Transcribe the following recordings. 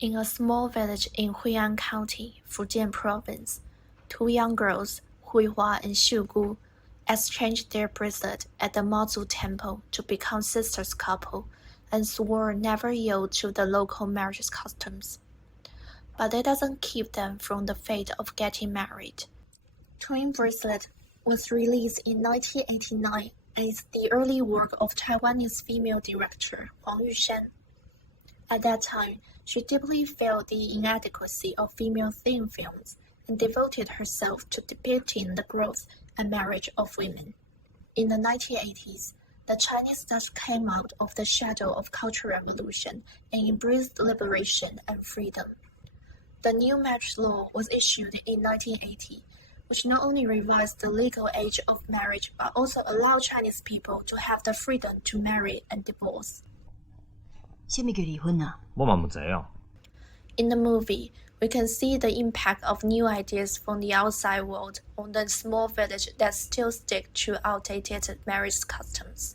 In a small village in Hui'an County, Fujian Province, two young girls, Huihua and Xiugu, exchanged their bracelet at the Mazu Temple to become sisters couple and swore never yield to the local marriage customs. But that doesn't keep them from the fate of getting married. Twin Bracelet was released in 1989 and is the early work of Taiwanese female director黄玉珊. At that time, she deeply felt the inadequacy of female theme films and devoted herself to depicting the growth and marriage of women. In the 1980s, the Chinese thus came out of the shadow of Cultural Revolution and embraced liberation and freedom. The new marriage law was issued in 1980, which not only revised the legal age of marriage but also allowed Chinese people to have the freedom to marry and divorce. 什麼叫離婚啊？我嘛唔知啊。In the movie, we can see the impact of new ideas from the outside world on the small village that still stick to outdated marriage customs.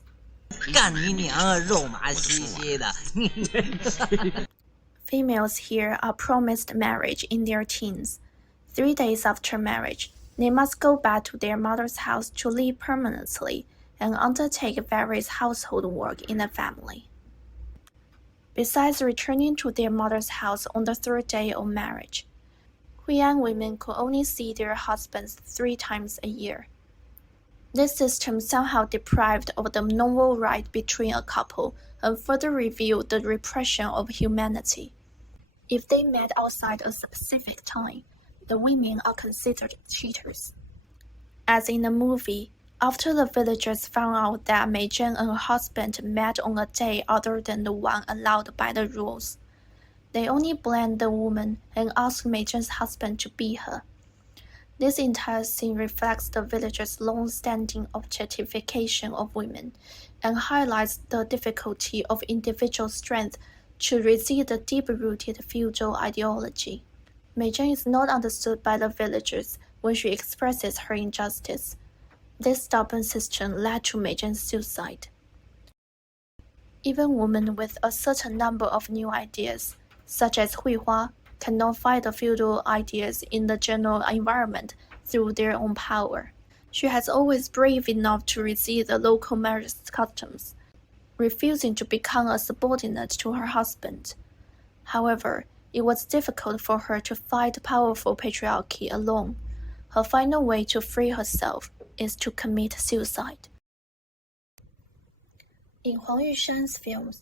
幹你娘啊，肉麻兮兮的！ Females here are promised marriage in their teens. 3 days after marriage, they must go back to their mother's house to live permanently and undertake various household work in the family. Besides returning to their mother's house on the 3rd day of marriage, Hui'an women could only see their husbands 3 times a year. This system somehow deprived of the normal right between a couple and further revealed the repression of humanity. If they met outside a specific time, the women are considered cheaters. As in the movie, after the villagers found out that Mei Zhen and her husband met on a day other than the one allowed by the rules, they only blamed the woman and asked Mei Zhen's husband to beat her. This entire scene reflects the villagers' long-standing objectification of women and highlights the difficulty of individual strength to resist the deep-rooted feudal ideology. Mei Zhen is not understood by the villagers when she expresses her injustice. This stubborn system led to Mei Zhen's suicide. Even women with a certain number of new ideas, such as Huihua, cannot fight the feudal ideas in the general environment through their own power. She has always brave enough to resist the local marriage customs, refusing to become a subordinate to her husband. However, it was difficult for her to fight powerful patriarchy alone. Her final way to free herself is to commit suicide. In Huang Yushan's films,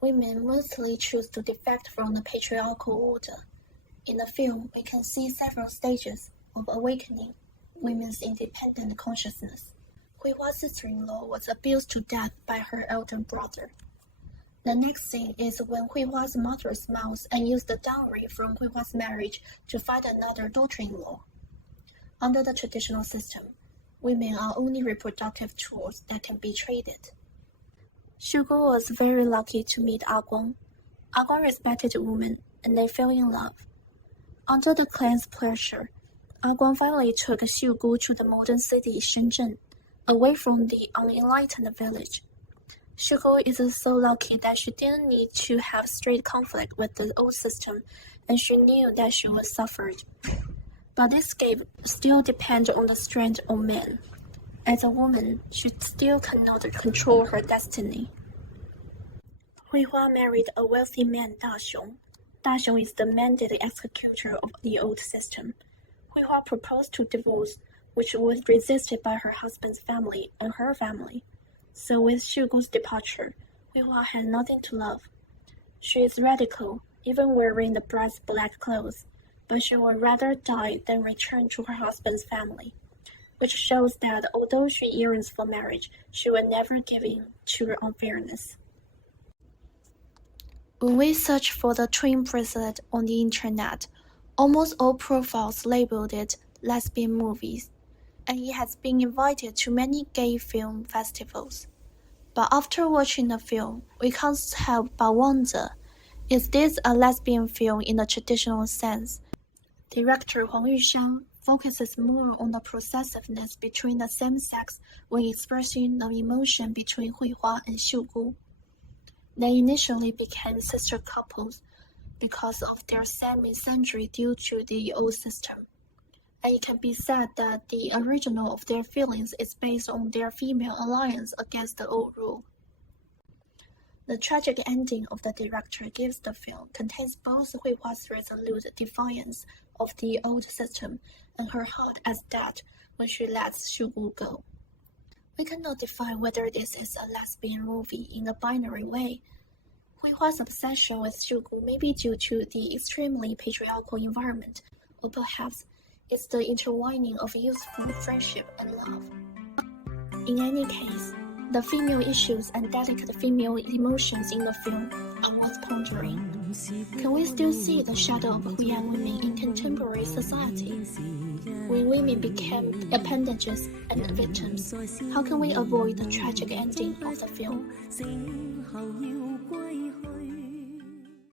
women mostly choose to defect from the patriarchal order. In the film, we can see several stages of awakening women's independent consciousness. Huihua's sister-in-law was abused to death by her elder brother. The next scene is when Huihua's mother smiles and used the dowry from Huihua's marriage to find another daughter-in-law. Under the traditional system, women are only reproductive tools that can be traded. Xiugu was very lucky to meet A Guang. A Guang respected the woman, and they fell in love. Under the clan's pressure, A Guang finally took Xiugu to the modern city Shenzhen, away from the unenlightened village. Xiugu is so lucky that she didn't need to have straight conflict with the old system, and she knew that she was suffered. But this escape still depends on the strength of men. As a woman, she still cannot control her destiny. Huihua married a wealthy man, Da Xiong. Da Xiong is the mandated executor of the old system. Huihua proposed to divorce, which was resisted by her husband's family and her family. So with Xiugu's departure, Huihua had nothing to love. She is radical, even wearing the bride's black clothes, but she would rather die than return to her husband's family, which shows that although she yearns for marriage, she will never give in to her unfairness. When we search for the twin bracelet on the internet, almost all profiles labeled it lesbian movies, and it has been invited to many gay film festivals. But after watching the film, we can't help but wonder, is this a lesbian film in the traditional sense? Director Huang Yushan focuses more on the possessiveness between the same sex when expressing the emotion between Huihua and Xiugu. They initially became sister couples, because of their semi-century due to the old system. And it can be said that the original of their feelings is based on their female alliance against the old rule. The tragic ending of the director gives the film contains both Hui Hua's resolute defiance of the old system and her heart as dead when she lets Xu Gu go. We cannot define whether this is a lesbian movie in a binary way. Hui Hua's obsession with Xu Gu may be due to the extremely patriarchal environment, or perhaps it's the intertwining of youthful friendship and love. In any case, the female issues and delicate female emotions in the film are worth pondering. Can we still see the shadow of Huiyan women in contemporary society? When women became appendages and victims, how can we avoid the tragic ending of the film?